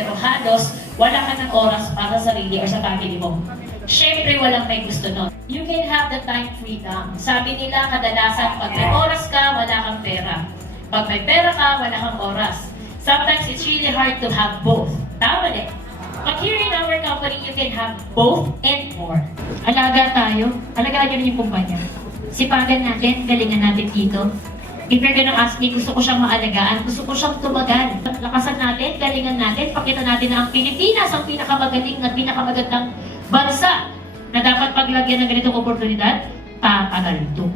pero halos wala ka ng oras para sa sarili or sa family mo. Siyempre, walang may gusto nun. You can have the time freedom. Sabi nila, kadalasan, pag may oras ka, wala kang pera. Pag may pera ka, wala kang oras. Sometimes, it's really hard to have both. Tama din. But here in our company, you can have both and more. Alaga tayo. Alagaan nyo rin yung kumpanya. Sipagan natin, galingan natin dito. If you're gonna ask me, gusto ko siyang maalagaan, gusto ko siyang tumagal. Lakasan natin, galingan natin, pakita natin na ang Pilipinas ang pinakamagaling at pinakamagandang bansa na dapat paglagyan ng ganitong oportunidad, tatagal ito.